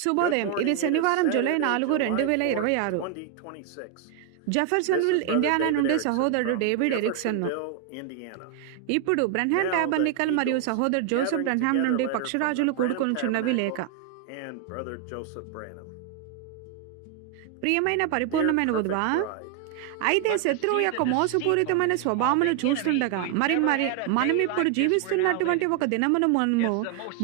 శుభోదయం. ఇది శనివారం జూలై 4, 2026. జెఫర్సన్విల్, ఇండియానా నుండి సహోదరుడు డేవిడ్ ఎరిక్సన్ను. ఇప్పుడు బ్రన్హామ్ టాబర్నికల్ మరియు సహోదరుడు జోసెఫ్ బ్రన్హామ్ నుండి పక్షిరాజులు కూడుకొనుచున్నవి లేక. ప్రియమైన పరిపూర్ణమైన వధువా, అయితే శత్రువు యొక్క మోసపూరితమైన స్వభావమును చూస్తుండగా మరి మనం ఇప్పుడు జీవిస్తున్నటువంటి ఒక దినమును మనము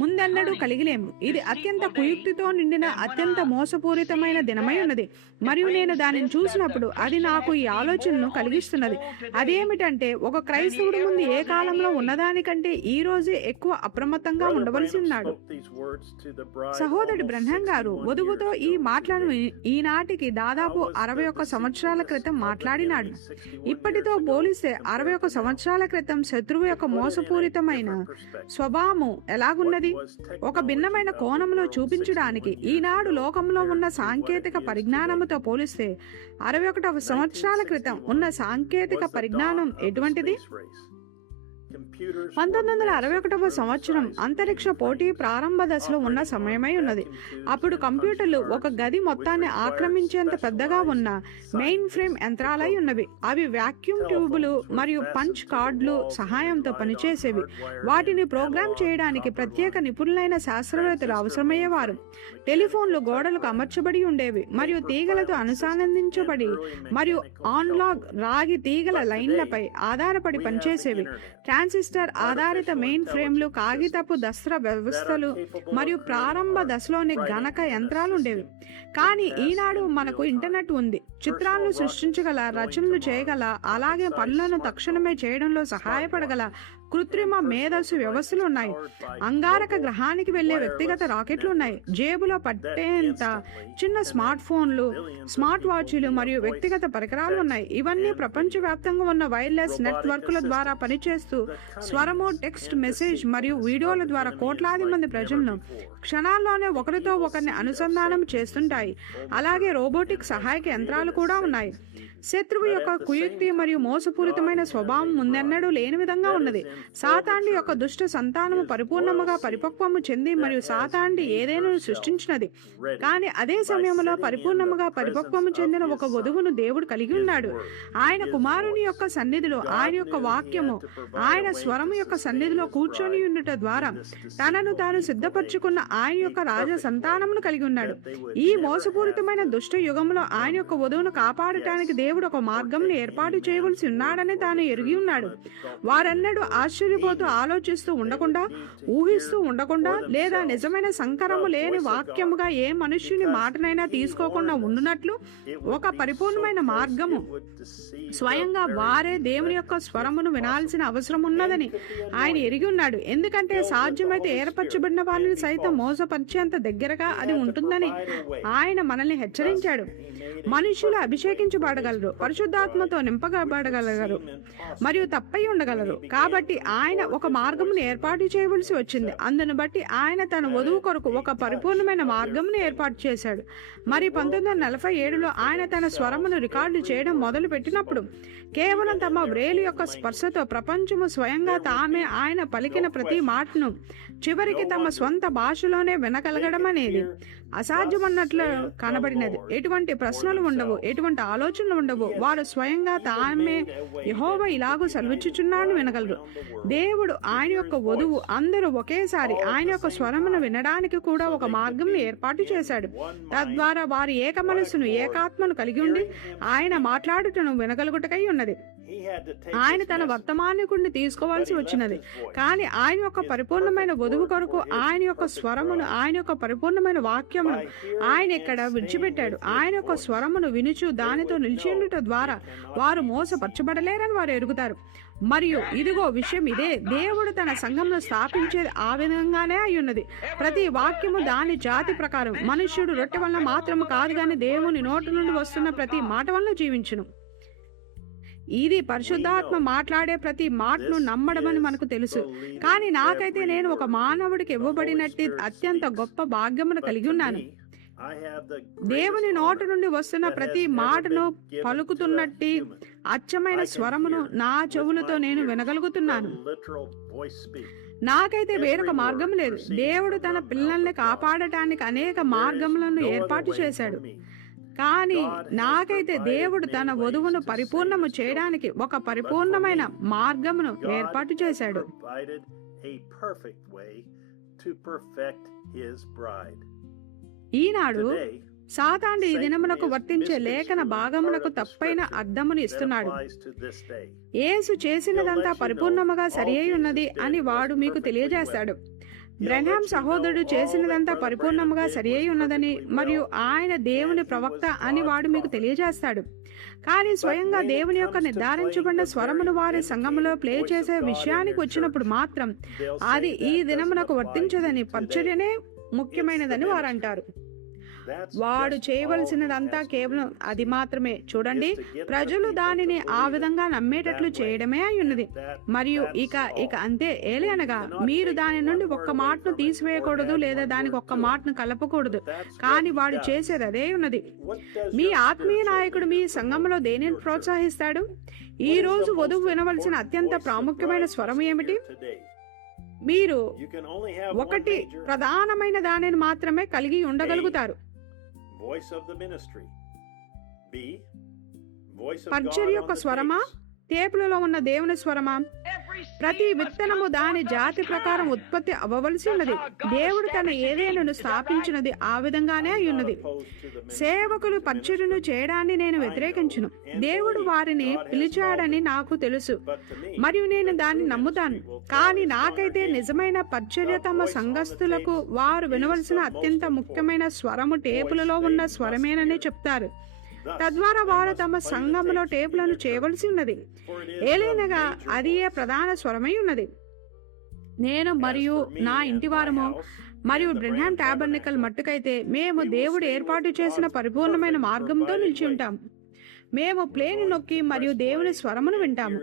ముందెన్నడూ కలిగిలేము. ఇది అత్యంత కుయుక్తితో నిండిన అత్యంత మోసపూరితమైన దినమై ఉన్నది. మరియు నేను దానిని చూసినప్పుడు అది నాకు ఈ ఆలోచనను కలిగిస్తున్నది. అదేమిటంటే, ఒక క్రైస్తవుడి ముందు ఏ కాలంలో ఉన్నదానికంటే ఈ రోజే ఎక్కువ అప్రమత్తంగా ఉండవలసి ఉన్నాడు. సహోదరుడు బ్రన్హామ్ గారు వధువుతో ఈ మాటలను ఈనాటికి దాదాపు 61 సంవత్సరాల క్రితం మాట్లాడినాడు. ఇప్పటితో పోలిస్తే 61 సంవత్సరాల క్రితం శత్రువు యొక్క మోసపూరితమైన స్వభావము ఎలాగున్నది ఒక భిన్నమైన కోణంలో చూపించడానికి ఈనాడు లోకంలో ఉన్న సాంకేతిక పరిజ్ఞానంతో పోలిస్తే 61 సంవత్సరాల క్రితం ఉన్న సాంకేతిక పరిజ్ఞానం ఎటువంటిది? 1961 సంవత్సరం అంతరిక్ష పోటీ ప్రారంభ దశలో ఉన్న సమయమై ఉన్నది. అప్పుడు కంప్యూటర్లు ఒక గది మొత్తాన్ని ఆక్రమించేంత పెద్దగా ఉన్న మెయిన్ ఫ్రేమ్ యంత్రాలై ఉన్నవి. అవి వాక్యూమ్ ట్యూబులు మరియు పంచ్ కార్డులు సహాయంతో పనిచేసేవి. వాటిని ప్రోగ్రామ్ చేయడానికి ప్రత్యేక నిపుణులైన శాస్త్రవేత్తలు అవసరమయ్యేవారు. టెలిఫోన్లు గోడలకు అమర్చబడి ఉండేవి మరియు తీగలతో అనుసంధానించబడి మరియు ఆన్లాగ్ రాగి తీగల లైన్లపై ఆధారపడి పనిచేసేవి. ట్రాన్సిస్టర్ ఆధారిత మెయిన్ ఫ్రేమ్లు, కాగితపు దస్త్ర వ్యవస్థలు మరియు ప్రారంభ దశలోని గణక యంత్రాలు ఉండేవి. కానీ ఈనాడు మనకు ఇంటర్నెట్ ఉంది. చిత్రాలను సృష్టించగల, రచనలు చేయగల, అలాగే పనులను తక్షణమే చేయడంలో సహాయపడగల కృత్రిమ మేధస్సు వ్యవస్థలు ఉన్నాయి. అంగారక గ్రహానికి వెళ్లే వ్యక్తిగత రాకెట్లు ఉన్నాయి. జేబులో పట్టేంత చిన్న స్మార్ట్ ఫోన్లు, స్మార్ట్ వాచ్లు మరియు వ్యక్తిగత పరికరాలు ఉన్నాయి. ఇవన్నీ ప్రపంచవ్యాప్తంగా ఉన్న వైర్లెస్ నెట్వర్క్ల ద్వారా పనిచేస్తూ స్వరము, టెక్స్ట్ మెసేజ్ మరియు వీడియోల ద్వారా కోట్లాది మంది ప్రజలను క్షణాల్లోనే ఒకరితో ఒకరిని అనుసంధానం చేస్తుంటాయి. అలాగే రోబోటిక్ సహాయక యంత్రాలు కూడా ఉన్నాయి. శత్రువు యొక్క కుయుక్తి మరియు మోసపూరితమైన స్వభావం ముందెన్నడూ లేని విధంగా ఉన్నది. సాతాండి యొక్క దుష్ట సంతానము పరిపూర్ణముగా పరిపక్వము చెంది మరియు సాతాండి ఏదైనా సృష్టించినది. కానీ అదే సమయంలో పరిపూర్ణముగా పరిపక్వము చెందిన ఒక వధువును దేవుడు కలిగి ఉన్నాడు. ఆయన కుమారుని యొక్క సన్నిధిలో, ఆయన యొక్క వాక్యము, ఆయన స్వరము యొక్క సన్నిధిలో కూర్చొని ఉండుట ద్వారా తనను తాను సిద్ధపరచుకున్న ఆయన యొక్క రాజ సంతానమును కలిగి ఉన్నాడు. ఈ మోసపూరితమైన దుష్ట యుగంలో ఆయన యొక్క వధువును కాపాడటానికి దేవుడు ఒక మార్గంను ఏర్పాటు చేయవలసి ఉన్నాడని తాను ఎరిగి ఉన్నాడు. వారెన్నడూ ఆశ్చర్యపోతూ ఆలోచిస్తూ ఉండకుండా, ఊహిస్తూ ఉండకుండా, లేదా నిజమైన సంకరము లేని వాక్యముగా ఏ మనుష్యుని మాటనైనా తీసుకోకుండా ఉండునట్లు ఒక పరిపూర్ణమైన మార్గము స్వయంగా వారే దేవుని యొక్క స్వరమును వినాల్సిన అవసరం ఉన్నదని ఆయన ఎరిగి ఉన్నాడు. ఎందుకంటే సాధ్యమైతే ఏర్పరచబడిన వాళ్ళని సైతం మోసపరిచేంత దగ్గరగా అది ఉంటుందని ఆయన మనల్ని హెచ్చరించాడు. మనుషులు అభిషేకించబడగలరు, పరిశుద్ధాత్మతో నింపబడగలరు మరియు తప్పై ఉండగలరు. కాబట్టి ఆయన ఒక మార్గమును ఏర్పాటు చేయవలసి వచ్చింది. అందును బట్టి ఆయన తన వధువు కొరకు ఒక పరిపూర్ణమైన మార్గమును ఏర్పాటు చేశాడు. మరి 1947లో ఆయన తన స్వరమును రికార్డు చేయడం మొదలు పెట్టినప్పుడు కేవలం తమ వ్రేలు యొక్క స్పర్శతో ప్రపంచము స్వయంగా తామే ఆయన పలికిన ప్రతి మాటను చివరికి తమ స్వంత భాషలోనే వినగలగడం అనేది అసాధ్యమన్నట్లు కనబడినది. ఎటువంటి ప్రశ్నలు ఉండవు, ఎటువంటి ఆలోచనలు ఉండవు. వారు స్వయంగా తామే యెహోవా ఇలాగూ సెలవిచ్చుచున్నాడని వినగలరు. దేవుడు ఆయన యొక్క వధువు అందరూ ఒకేసారి ఆయన యొక్క స్వరమును వినడానికి కూడా ఒక మార్గం ఏర్పాటు చేశాడు. తద్వారా వారి ఏక మనస్సును, ఏకాత్మను కలిగి ఉండి ఆయన మాట్లాడుటను వినగలుగుటకై ఉన్నది. ఆయన తన వర్తమానికుడిని తీసుకోవాల్సి వచ్చినది. కానీ ఆయన యొక్క పరిపూర్ణమైన వధువు కొరకు ఆయన యొక్క స్వరమును, ఆయన యొక్క పరిపూర్ణమైన వాక్యమును ఆయన ఇక్కడ విడిచిపెట్టాడు. ఆయన యొక్క స్వరమును వినుచు దానితో నిలిచిండుట ద్వారా వారు మోసపరచబడలేరని వారు ఎరుగుతారు. మరియు ఇదిగో విషయం ఇదే, దేవుడు తన సంఘంను స్థాపించేది ఆ విధంగానే అయ్యున్నది. ప్రతి వాక్యము దాని జాతి ప్రకారం. మనుష్యుడు రొట్టె వలన మాత్రము కాదు గాని దేవుని నోటి నుండి వస్తున్న ప్రతి మాట వలన జీవించును. ఇది పరిశుద్ధాత్మ మాట్లాడే ప్రతి మాటను నమ్మడమని మనకు తెలుసు. కానీ నాకైతే నేను ఒక మానవుడికి ఇవ్వబడినట్టి అత్యంత గొప్ప భాగ్యమును కలిగి ఉన్నాను. దేవుని నోటి నుండి వస్తున్న ప్రతి మాటను పలుకుతున్నట్టి అచ్చమైన స్వరమును నా చెవులతో నేను వినగలుగుతున్నాను. నాకైతే వేరొక మార్గం లేదు. దేవుడు తన పిల్లల్ని కాపాడటానికి అనేక మార్గములను ఏర్పాటు చేశాడు. కానీ నాకైతే దేవుడు తన వధువును పరిపూర్ణము చేయడానికి ఒక పరిపూర్ణమైన మార్గమును ఏర్పాటు చేశాడు. ఈనాడు సాతాను ఈ దినమునకు వర్తించే లేఖన భాగమునకు తప్పైన అర్థమును ఇస్తున్నాడు. యేసు చేసినదంతా పరిపూర్ణముగా సరి అయి ఉన్నది అని వాడు మీకు తెలియజేస్తాడు. బ్రెన్హామ్ సహోదరుడు చేసినదంతా పరిపూర్ణముగా సరి అయి ఉన్నదని మరియు ఆయన దేవుని ప్రవక్త అని వాడు మీకు తెలియజేస్తాడు. కానీ స్వయంగా దేవుని యొక్క నిర్ధారించబడిన స్వరమును వారి సంఘములో ప్లే చేసే విషయానికి వచ్చినప్పుడు మాత్రం అది ఈ దినమునకు వర్తించదని, పరిచర్యనే ముఖ్యమైనదని వారు అంటారు. వాడు చేయవలసినదంతా కేవలం అది మాత్రమే. చూడండి, ప్రజలు దానిని ఆ విధంగా నమ్మేటట్లు చేయడమే అయి ఉన్నది. మరియు ఇక అంతే. ఏలనగా మీరు దాని నుండి ఒక్క మాటను తీసివేయకూడదు లేదా దానికి ఒక్క మాటను కలపకూడదు. కానీ వాడు చేసేది అదే ఉన్నది. మీ ఆత్మీయ నాయకుడు మీ సంఘంలో దేనిని ప్రోత్సహిస్తాడు? ఈ రోజు వధువు వినవలసిన అత్యంత ప్రాముఖ్యమైన స్వరం ఏమిటి? మీరు ఒకటి ప్రధానమైన దానిని మాత్రమే కలిగి ఉండగలుగుతారు. పరిచర్య యొక్క స్వరమా, టేపులలో ఉన్న దేవుని స్వరమా? ప్రతి విత్తనము దాని జాతి ప్రకారం ఉత్పత్తి అవ్వవలసి ఉన్నది. దేవుడు తన ఏదేనును స్థాపించినది ఆ విధంగానే అయ్యున్నది. సేవకులు పరిచర్యను చేయడాన్ని నేను వ్యతిరేకించును. దేవుడు వారిని పిలిచాడని నాకు తెలుసు మరియు నేను దాన్ని నమ్ముతాను. కానీ నాకైతే నిజమైన పరిచర్య తమ సంఘస్థులకు వారు వినవలసిన అత్యంత ముఖ్యమైన స్వరము టేపులలో ఉన్న స్వరమేనని చెప్తారు. తద్వారా వారు తమ సంఘములో టేపులను చేయవలసి ఉన్నది. ఏలైనగా అది ఏ ప్రధాన స్వరమై ఉన్నది. నేను మరియు నా ఇంటి వారము మరియు బ్రెన్హామ్ టాబర్నకల్ మట్టుకైతే మేము దేవుడు ఏర్పాటు చేసిన పరిపూర్ణమైన మార్గంతో నిలిచి ఉంటాము. మేము ప్లేను నొక్కి మరియు దేవుని స్వరమును వింటాము.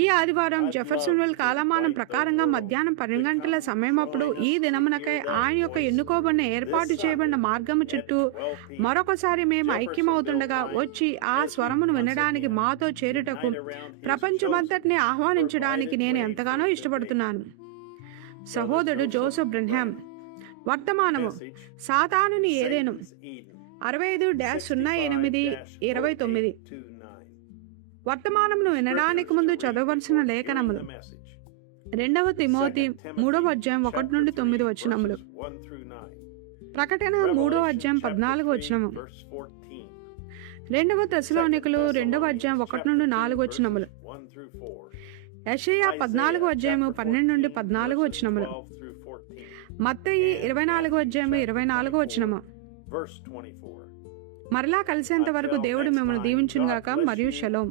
ఈ ఆదివారం జెఫర్సన్విల్ కాలమానం ప్రకారంగా మధ్యాహ్నం 12 గంటల సమయం అప్పుడు ఈ దినమునకై ఆయన యొక్క ఎన్నుకోబడిన ఏర్పాటు చేయబడిన మార్గము చుట్టూ మరొకసారి మేము ఐక్యమవుతుండగా వచ్చి ఆ స్వరమును వినడానికి మాతో చేరుటకు ప్రపంచమంతటిని ఆహ్వానించడానికి నేను ఎంతగానో ఇష్టపడుతున్నాను. సహోదరుడు జోసెఫ్ బ్రెన్హామ్. వర్తమానము సాతానుని ఏదెను 65-08-29. వర్తమానమును వినడానికి ముందు చదవవలసిన లేఖనములు 2 తిమోతి 3:1-9. ప్రకటన 3:14. 2 తెస్సలోనికలు 2:1-4. యెషయా 14:12-14. మత్తయి 24:24. మరలా కలిసేంత వరకు దేవుడు మిమ్మల్ని దీవించునుగాక మరియు షలోం.